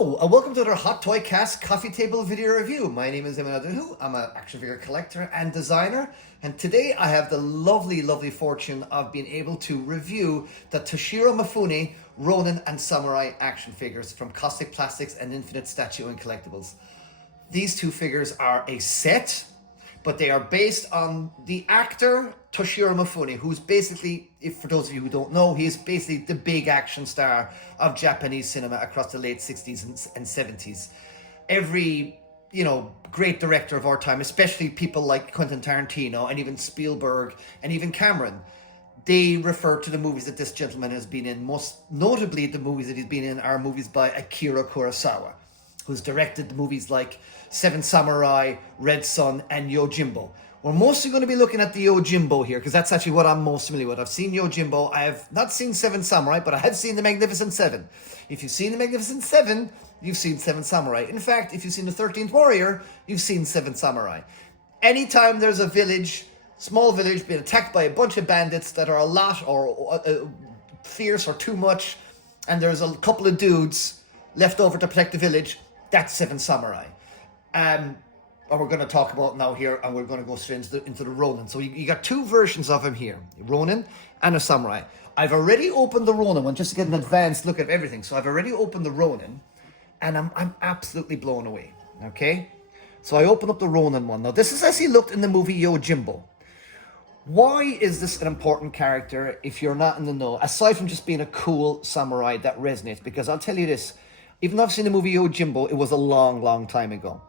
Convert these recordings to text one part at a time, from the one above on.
Hello, and welcome to another Hot Toy Cast coffee table video review. My name is Emmanuel. I'm an action figure collector and designer, and today I have the lovely fortune of being able to review the Toshiro Mifune Ronin and Samurai action figures from Cosmic Plastics and Infinite Statue and Collectibles. These two figures are a set, but they are based on the actor Toshiro Mifune, who's basically, if for those of you who don't know, he's basically the big action star of Japanese cinema across the late 60s and 70s. Every, great director of our time, especially people like Quentin Tarantino and even Spielberg and even Cameron, they refer to the movies that this gentleman has been in. Most notably, the movies that he's been in are movies by Akira Kurosawa, who's directed the movies like Seven Samurai, Red Son, and Yojimbo. We're mostly going to be looking at the Yojimbo here, because that's actually what I'm most familiar with. I've seen Yojimbo. I have not seen Seven Samurai, but I have seen The Magnificent Seven. If you've seen The Magnificent Seven, you've seen Seven Samurai. In fact, if you've seen The 13th Warrior, you've seen Seven Samurai. Anytime there's a village, small village, being attacked by a bunch of bandits that are a lot or fierce or too much, and there's a couple of dudes left over to protect the village, that's Seven Samurai. And we're going to talk about now here, and we're going to go straight into the Ronin. So you got two versions of him here, Ronin and a Samurai. I've already opened the Ronin one just to get an advanced look at everything. So I've already opened the Ronin, and I'm absolutely blown away, okay? So I opened up the Ronin one. Now, this is as he looked in the movie Yojimbo. Why is this an important character if you're not in the know? Aside from just being a cool samurai that resonates, because I'll tell you this, even though I've seen the movie Yojimbo, it was a long time ago.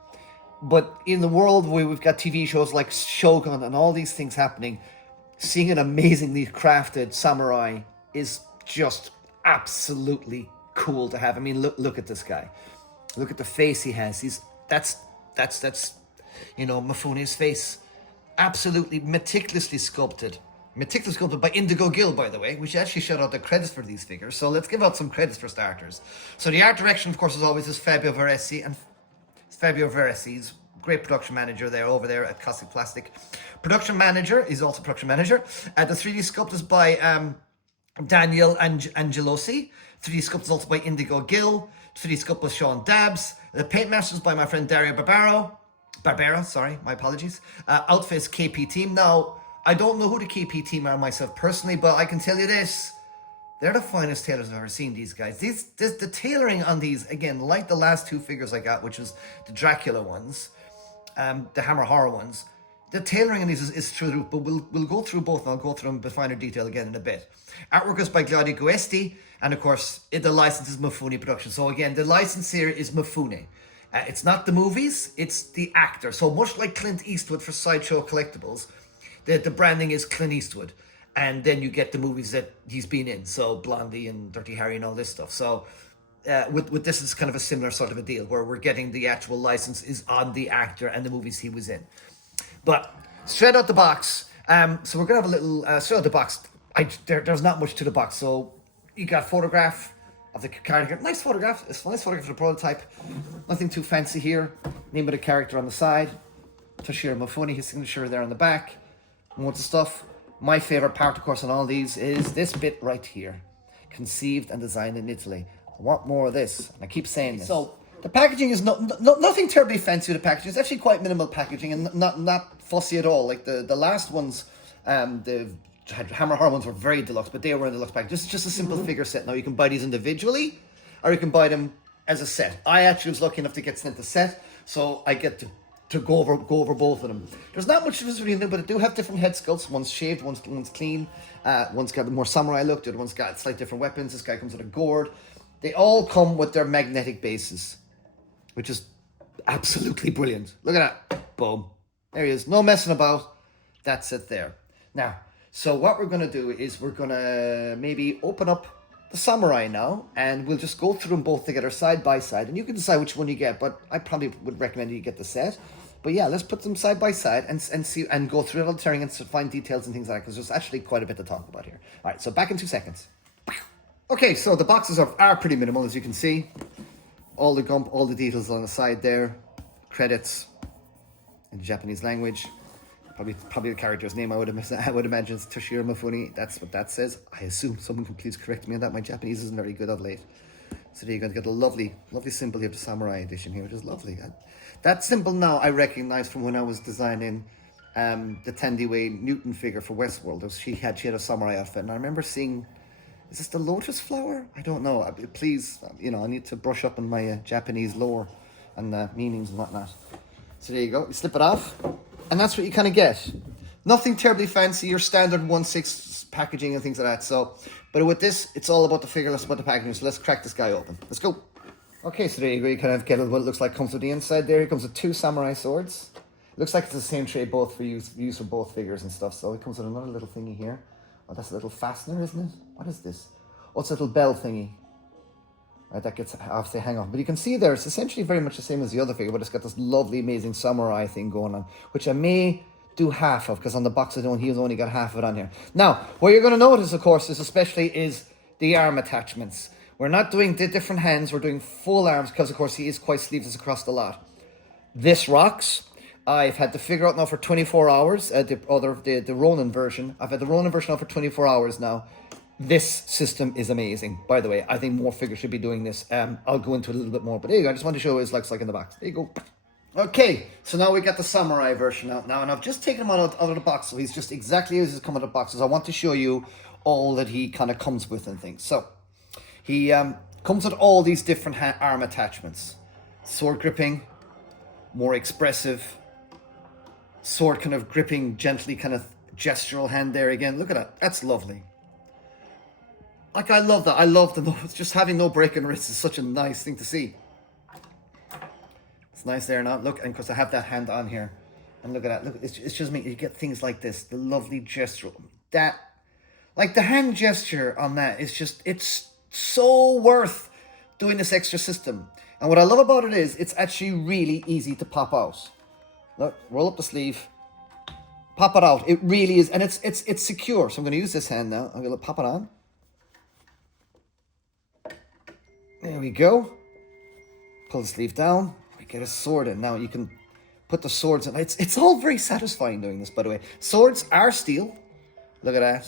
But in the world where we've got TV shows like Shogun and all these things happening, seeing an amazingly crafted samurai is just absolutely cool to have. I mean, look at this guy. Look at the face he has. That's Mifune's face. Absolutely meticulously sculpted. Meticulously sculpted by Indigo Gill, by the way. We should actually shout out the credits for these figures. So let's give out some credits for starters. So the art direction, of course, as always, is Fabio Veresi. And Fabio Veresi's great production manager over there at Cosmic Plastic. Production manager, he's also production manager. The 3D sculpt is by Daniel Angelosi. 3D sculpt is also by Indigo Gill. 3D sculpt was Sean Dabbs. The paint master is by my friend Dario Barbera, sorry, my apologies. Outfit is KP Team. Now, I don't know who the KP Team are myself personally, but I can tell you this. They're the finest tailors I've ever seen, these guys. The tailoring on these, again, like the last two figures I got, which was the Dracula ones, the Hammer Horror ones, the tailoring on these is through the roof, but we'll go through both, and I'll go through them in finer detail again in a bit. Artwork is by Claudio Guesti, and of course, the license is Mifune Production. So again, the license here is Mifune. It's not the movies, it's the actor. So much like Clint Eastwood for Sideshow Collectibles, the branding is Clint Eastwood. And then you get the movies that he's been in, so Blondie and Dirty Harry and all this stuff. So with this, it's kind of a similar sort of a deal, where we're getting the actual license is on the actor and the movies he was in. But straight out the box, so we're going to have a little, straight out the box, there's not much to the box. So you got a photograph of the character. Nice photograph. It's a nice photograph of the prototype. Nothing too fancy here. Name of the character on the side. Toshiro Mifune, his signature there on the back. And what's the stuff? My favorite part, of course, on all these is this bit right here. Conceived and designed in Italy. I want more of this. And I keep saying this. So the packaging is nothing terribly fancy with the packaging. It's actually quite minimal packaging and not fussy at all. Like the last ones, the Hammer Horror ones were very deluxe, but they were in deluxe package. This is just a simple figure set. Now you can buy these individually, or you can buy them as a set. I actually was lucky enough to get sent a set, so I get to go over both of them. There's not much of this really new, but I do have different head sculpts. One's shaved, one's clean. One's got the more samurai look. The other one's got slightly different weapons. This guy comes with a gourd. They all come with their magnetic bases, which is absolutely brilliant. Look at that. Boom. There he is. No messing about. That's it there. Now, so what we're going to do is we're going to maybe open up the samurai now, and we'll just go through them both together side by side, and you can decide which one you get, but I probably would recommend you get the set. But yeah, let's put them side by side and see and go through all the tearing and find details and things like that, because there's actually quite a bit to talk about here. All right, so back in 2 seconds. Okay, so the boxes are pretty minimal, as you can see. All the gump, all the details on the side there. Credits in the Japanese language. Probably the character's name, I would imagine it's Toshiro Mifune. That's what that says. I assume someone can please correct me on that. My Japanese isn't very good of late. So there you go, get a lovely, lovely symbol here, the Samurai edition here, which is lovely. That symbol now I recognise from when I was designing the Tandy Way Newton figure for Westworld. She had a samurai outfit, and I remember seeing, is this the lotus flower? I don't know. Please, I need to brush up on my Japanese lore and meanings and whatnot. So there you go. You slip it off, and that's what you kind of get. Nothing terribly fancy. Your standard 1/6 packaging and things like that. So, but with this, it's all about the figure, less about the packaging. So let's crack this guy open. Let's go. Okay, so there you go. You kind of get what it looks like comes with the inside there. It comes with 2 samurai swords. It looks like it's the same tray both for use for both figures and stuff. So it comes with another little thingy here. Oh, that's a little fastener, isn't it? What is this? Oh, it's a little bell thingy. Right, that gets off the hang off. But you can see there, it's essentially very much the same as the other figure, but it's got this lovely, amazing samurai thing going on, which I may do half of, because on the box he's only got half of it on here. Now, what you're going to notice, of course, is the arm attachments. We're not doing the different hands, we're doing full arms, because of course he is quite sleeveless across the lot. This rocks. I've had the figure out now for 24 hours, the Ronin version. I've had the Ronin version out for 24 hours now. This system is amazing. By the way, I think more figures should be doing this. I'll go into it a little bit more, but there you go. I just want to show you what it looks like in the box. There you go. Okay, so now we got the samurai version out now, and I've just taken him out of the box, so he's just exactly as he's come out of the box. So I want to show you all that he kind of comes with and things. So he comes with all these different arm attachments. Sword gripping, more expressive. Sword kind of gripping gently, kind of gestural hand there again. Look at that. That's lovely. Like, I love that. I love just having no break in wrists is such a nice thing to see. It's nice there now. Look, and because I have that hand on here. And look at that. Look, it's just me. You get things like this. The lovely gesture. That, like the hand gesture on that is just, it's so worth doing this extra system. And what I love about it is, it's actually really easy to pop out. Look, roll up the sleeve. Pop it out. It really is. And it's secure. So I'm going to use this hand now. I'm going to pop it on. There we go. Pull the sleeve down. We get a sword in. Now you can put the swords in. It's all very satisfying doing this, by the way. Swords are steel. Look at that.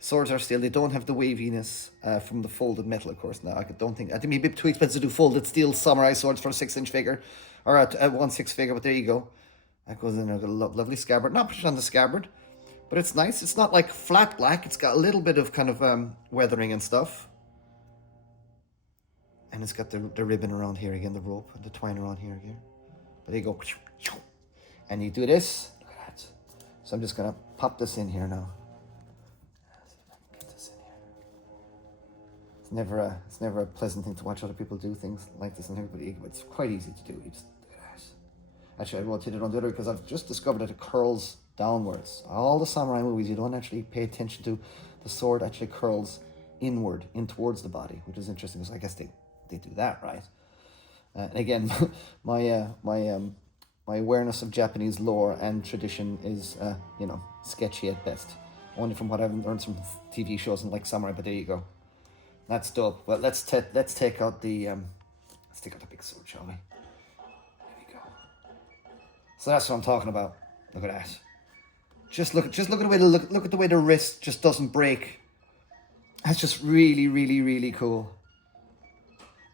Swords are steel. They don't have the waviness from the folded metal, of course. Now, I think it'd be a bit too expensive to do folded steel samurai swords for a 6-inch figure. Or a 1/6 figure, but there you go. That goes in a lovely scabbard. Not much on the scabbard, but it's nice. It's not like flat black. It's got a little bit of kind of weathering and stuff. And it's got the ribbon around here again, the rope and the twine around here again. But there you go. And you do this. Look at that. So I'm just going to pop this in here now. Get this in here. It's never a pleasant thing to watch other people do things like this in here, but it's quite easy to do. You just do that. Actually, I rotate it on the other because I've just discovered that it curls downwards. All the samurai movies, you don't actually pay attention to the sword actually curls inward, in towards the body, which is interesting because I guess they do that, right? And again, my awareness of Japanese lore and tradition is, sketchy at best. Only from what I've learned from TV shows and like samurai. But there you go. That's dope. Well, let's take out the big sword, shall we? There we go. So that's what I'm talking about. Look at that. Just look at the way the wrist just doesn't break. That's just really, really, really cool.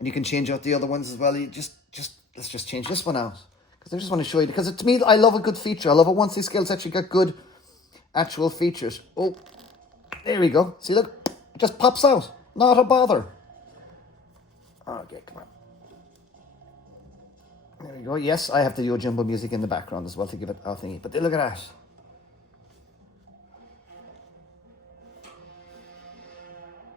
And you can change out the other ones as well. Let's just change this one out. Because I just want to show you. Because to me, I love a good feature. I love it once these scales actually got good actual features. Oh, there we go. See, look. It just pops out. Not a bother. Okay, come on. There we go. Yes, I have the Yojimbo music in the background as well to give it our thingy. But look at that.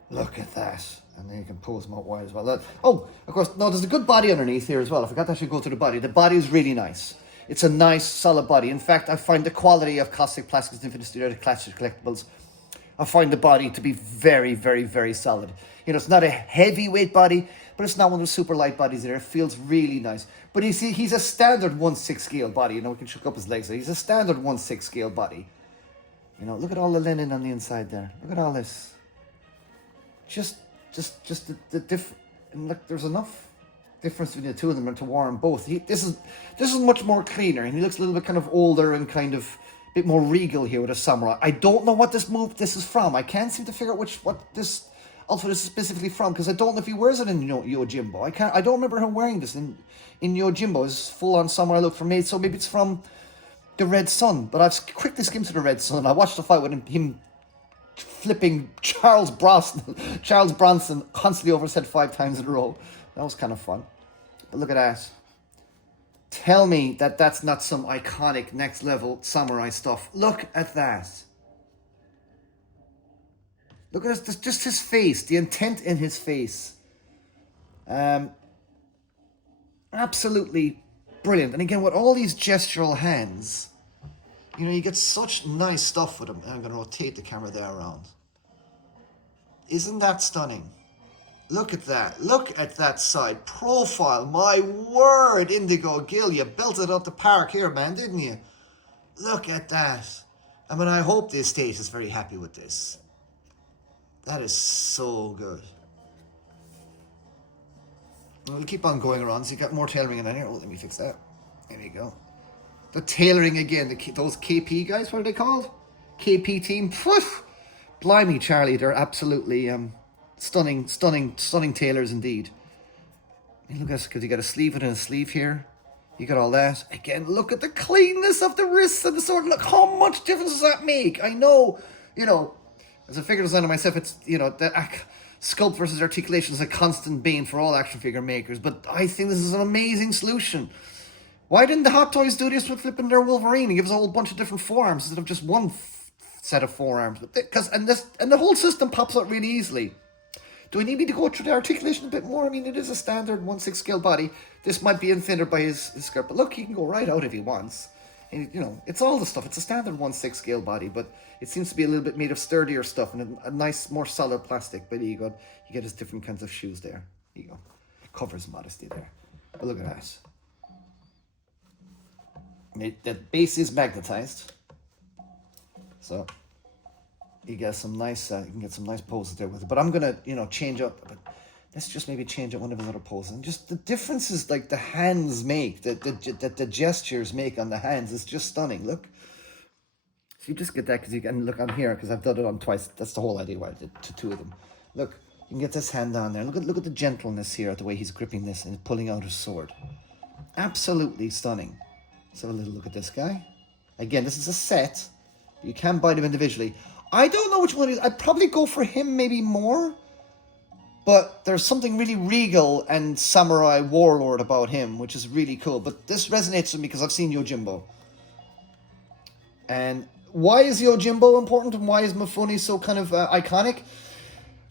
Look at that. And then you can pose them out wide as well. Oh, of course, no, there's a good body underneath here as well. I forgot to actually go through the body. The body is really nice. It's a nice, solid body. In fact, I find the quality of Cosmic Plastics Infinite Studio Classic Collectibles, I find the body to be very, very, very solid. You know, it's not a heavyweight body, but it's not one of those super light bodies there. It feels really nice. But you see, he's a standard 1/6 scale body. You know, we can shook up his legs there. He's a standard 1/6 scale body. You know, look at all the linen on the inside there. Look at all this. Just the different, and look, there's enough difference between the two of them to warrant both. This is much more cleaner, and he looks a little bit kind of older and kind of a bit more regal here with a samurai. I don't know what this is from. I can't seem to figure out what this. also this is specifically from, because I don't know if he wears it in Yojimbo. I don't remember him wearing this in Yojimbo. It's full on samurai look for me, so maybe it's from the Red Sun. But I've quickly skimmed to the Red Sun. I watched the fight with him flipping Charles Bronson constantly over his head 5 times in a row. That was kind of fun. But look at that. Tell me that that's not some iconic next level samurai stuff. Look at that. Look at this, just his face, the intent in his face. Absolutely brilliant. And again, with all these gestural hands, you know, you get such nice stuff with them. I'm going to rotate the camera there around. Isn't that stunning? Look at that. Look at that side profile. My word, Indigo Gill, you built it up the park here, man, didn't you? Look at that. I mean, I hope the estate is very happy with this. That is so good. We'll keep on going around. So you got more tailoring in there. Oh, let me fix that. There you go. The tailoring again. Those KP guys, what are they called? KP team. Poof! Blimey, Charlie, they're absolutely stunning tailors indeed. Look at this, because you got a sleeve within a sleeve here. You got all that. Again, look at the cleanness of the wrists and the sword. Look how much difference does that make. I know, you know, as a figure designer myself, it's, you know, the sculpt versus articulation is a constant bane for all action figure makers. But I think this is an amazing solution. Why didn't the Hot Toys do this with flipping their Wolverine and give us a whole bunch of different forearms instead of just one set of forearms? And the whole system pops out really easily. Do I need me to go through the articulation a bit more? I mean, it is a standard 1/6 scale body. This might be inflated by his skirt, but look, he can go right out if he wants. And, you know, it's all the stuff. It's a standard 1/6 scale body, but it seems to be a little bit made of sturdier stuff and a nice, more solid plastic. But you get his different kinds of shoes there. Here you go. Covers modesty there. But look at that. The base is magnetized, so you get some nice. You can get some nice poses there with it. But I'm gonna, you know, change up. But let's just maybe change up one of his other poses. And just the differences, like the hands make, the gestures make on the hands is just stunning. Look, so you just get that because you can look on here because I've done it on twice. That's the whole idea why I did two of them. Look, you can get this hand on there. Look at the gentleness here, the way he's gripping this and pulling out his sword. Absolutely stunning. Let's have a little look at this guy. Again, this is a set. You can buy them individually. I don't know which one it is. I'd probably go for him maybe more. But there's something really regal and samurai warlord about him, which is really cool. But this resonates with me because I've seen Yojimbo. And why is Yojimbo important and why is Mifune so kind of iconic?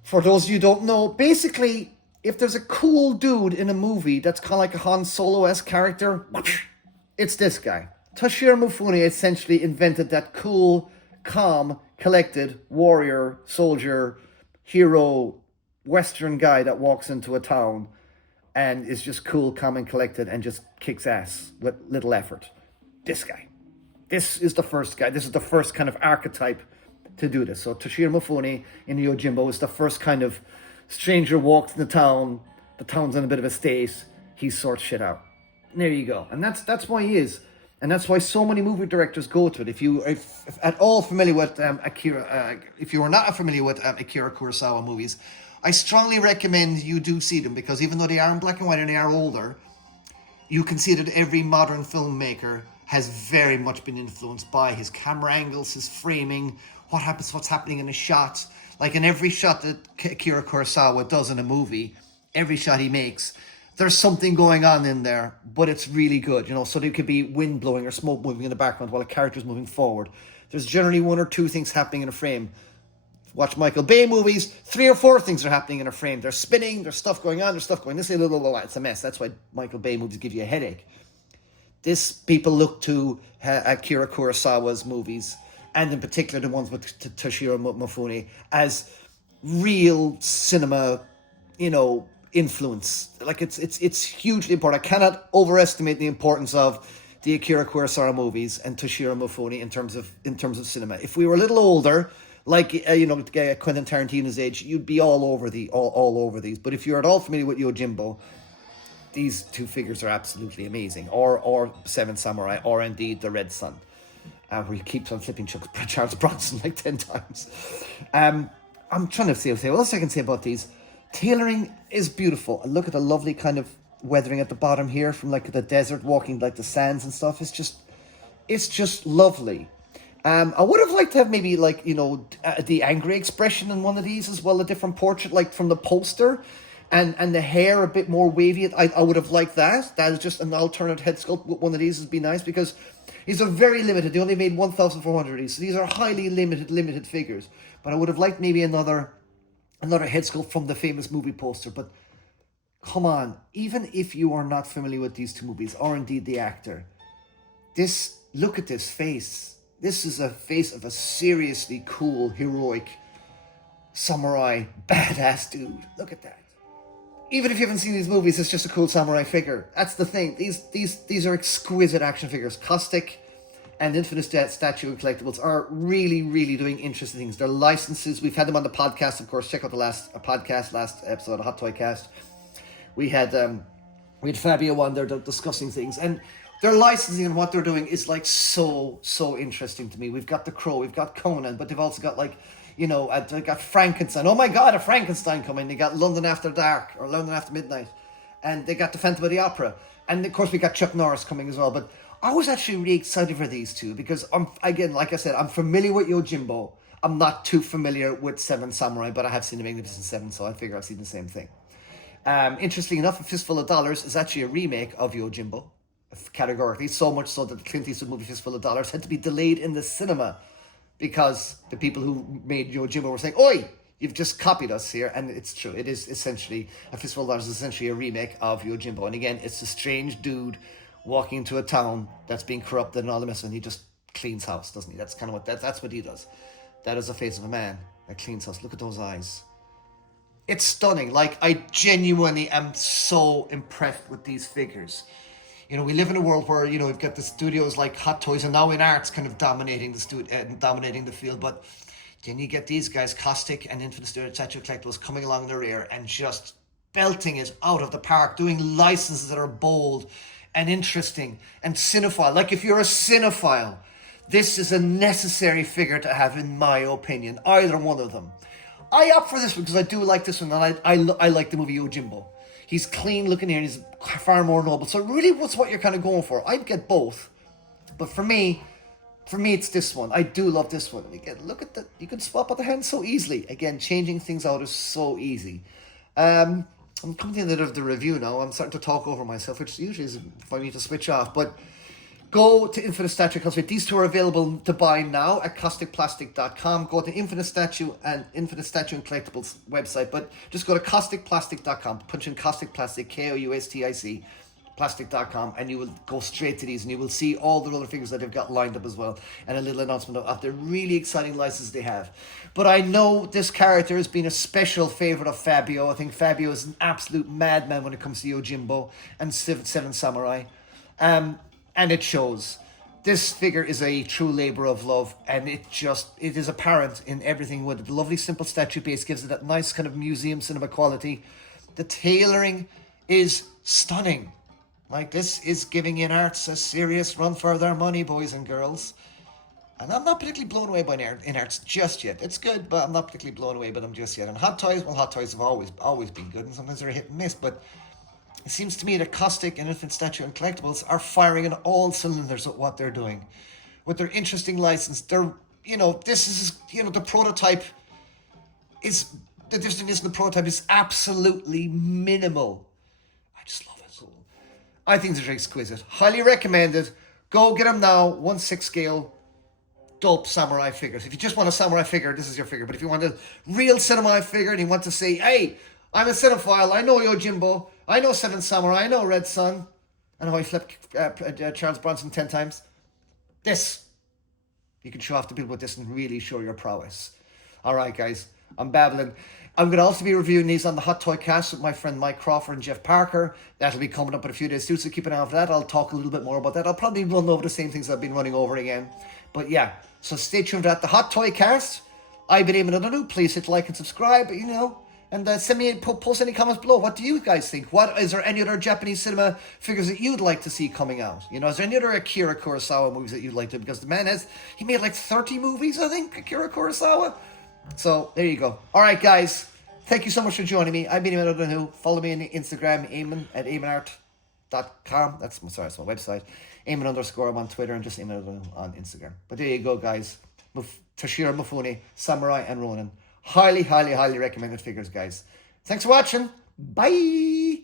For those of you who don't know, basically, if there's a cool dude in a movie that's kind of like a Han Solo-esque character, it's this guy. Toshiro Mifune essentially invented that cool, calm, collected warrior, soldier, hero, Western guy that walks into a town and is just cool, calm, and collected and just kicks ass with little effort. This guy. This is the first guy. This is the first kind of archetype to do this. So Toshiro Mifune in Yojimbo is the first kind of stranger walks in the town's in a bit of a state, he sorts shit out. And there you go. And that's why he is. And that's why so many movie directors go to it. If at all familiar with Akira, if you are not familiar with Akira Kurosawa movies, I strongly recommend you do see them because even though they are in black and white and they are older, you can see that every modern filmmaker has very much been influenced by his camera angles, his framing, what's happening in a shot. Like in every shot that Akira Kurosawa does in a movie, every shot he makes, there's something going on in there, but it's really good, you know. So there could be wind blowing or smoke moving in the background while a character's moving forward. There's generally one or two things happening in a frame. Watch Michael Bay movies, 3 or 4 things are happening in a frame. There's spinning, there's stuff going on, there's stuff going this way, it's a mess. That's why Michael Bay movies give you a headache. People look to Akira Kurosawa's movies, and in particular the ones with Toshiro Mifune, as real cinema, you know, influence. Like it's hugely important. I cannot overestimate the importance of the Akira Kurosawa movies and Toshiro Mifune in terms of cinema. If we were a little older, like Quentin Tarantino's age, you'd be all over these. But if you're at all familiar with Yojimbo, these two figures are absolutely amazing. Or Seven Samurai, or indeed the Red Sun, where he keeps on flipping Charles Bronson like 10 times. I'm trying to say what else I can say about these. Tailoring is beautiful. And look at the lovely kind of weathering at the bottom here from like the desert, walking like the sands and stuff. It's just lovely. I would have liked to have maybe like, the angry expression in one of these as well, a different portrait like from the poster, and the hair a bit more wavy. I would have liked that. That is just an alternate head sculpt with one of these would be nice, because these are very limited. They only made 1,400 of these, so these are highly limited figures. But I would have liked maybe another head sculpt from the famous movie poster. But come on, even if you are not familiar with these two movies, or indeed the actor, look at this face. This is a face of a seriously cool, heroic, samurai, badass dude. Look at that. Even if you haven't seen these movies, it's just a cool samurai figure. That's the thing. These are exquisite action figures. Caustic and Infinite Statue and Collectibles are really, really doing interesting things. They're licenses. We've had them on the podcast, of course. Check out the last episode of Hot Toy Cast. We had Fabio on there discussing things, and their licensing and what they're doing is like so interesting to me. We've got The Crow, we've got Conan, but they've also got like, they got Frankenstein. Oh my God, a Frankenstein coming. They got London After Dark or London After Midnight, and they got the Phantom of the Opera, and of course we got Chuck Norris coming as well. But I was actually really excited for these two because like I said, I'm familiar with Yojimbo. I'm not too familiar with Seven Samurai, but I have seen The Magnificent Seven, so I figure I've seen the same thing. Interestingly enough, A Fistful of Dollars is actually a remake of Yojimbo, categorically, so much so that the Clint Eastwood movie Fistful of Dollars had to be delayed in the cinema because the people who made Yojimbo were saying, "Oi, you've just copied us here." And it's true, it is essentially, A Fistful of Dollars is essentially a remake of Yojimbo. And again, it's a strange dude walking into a town that's being corrupted and all the mess, and he just cleans house, doesn't he? That's kind of that's what he does. That is the face of a man that cleans house. Look at those eyes. It's stunning. Like, I genuinely am so impressed with these figures. We live in a world where, we've got the studios like Hot Toys and now in arts kind of dominating the field. But then you get these guys, Caustic and Infinite Statue Collectibles, coming along the rear and just belting it out of the park, doing licenses that are bold and interesting and cinephile. Like, if you're a cinephile, this is a necessary figure to have, in my opinion, either one of them. I opt for this one because I do like this one, and I like the movie Yojimbo. He's clean looking here, and he's far more noble. So really, what's what you're kind of going for? I'd get both, but for me, it's this one. I do love this one. Again, look at that. You can swap out the hands so easily. Again, changing things out is so easy. I'm coming to the end of the review now. I'm starting to talk over myself, which usually is if I need to switch off, but go to Infinite Statue Collectibles. These two are available to buy now at causticplastic.com. Go to Infinite Statue and Collectibles website, but just go to causticplastic.com. Punch in Caustic Plastic, Koustic, plastic.com, and you will go straight to these, and you will see all the other figures that they've got lined up as well, and a little announcement of the really exciting license they have. But I know this character has been a special favourite of Fabio. I think Fabio is an absolute madman when it comes to Yojimbo and Seven Samurai. And it shows. This figure is a true labour of love, and it is apparent in everything with it. The lovely simple statue base gives it that nice kind of museum cinema quality. The tailoring is stunning. Like, this is giving in arts a serious run for their money, boys and girls. And I'm not particularly blown away by in arts just yet. It's good, but I'm not particularly blown away by them just yet. And Hot Toys have always been good, and sometimes they're hit and miss, but it seems to me that Caustic and Infinite Statue and Collectibles are firing on all cylinders at what they're doing. With their interesting license, this is, the prototype is, the difference in the prototype is absolutely minimal. I just love it. I think they're exquisite. Highly recommended. Go get them now. 1/6 scale, dope samurai figures. If you just want a samurai figure, this is your figure. But if you want a real samurai figure and you want to say, hey, I'm a cinephile, I know Yojimbo, I know Seven Samurai, I know Red Sun, and how he flipped Charles Bronson 10 times. You can show off to people with this and really show your prowess. All right, guys, I'm babbling. I'm going to also be reviewing these on the Hot Toy Cast with my friend Mike Crawford and Jeff Parker. That'll be coming up in a few days too, so keep an eye out for that. I'll talk a little bit more about that. I'll probably run over the same things I've been running over again. But yeah, so stay tuned for that. The Hot Toy Cast. I've been aiming to do. Please hit like and subscribe, and send me, post any comments below. What do you guys think? Is there any other Japanese cinema figures that you'd like to see coming out? Is there any other Akira Kurosawa movies that you'd like to? Because the man he made like 30 movies, I think, Akira Kurosawa. So there you go. All right, guys. Thank you so much for joining me. I've been Eamon O'Donoghue. Follow me on Instagram, Eamon at eamonart.com. That's my website. Eamon _ I'm on Twitter, and just Eamon O'Donoghue on Instagram. But there you go, guys. Toshiro, Mifune, Samurai, and Ronin. Highly, highly, highly recommended figures, guys. Thanks for watching. Bye.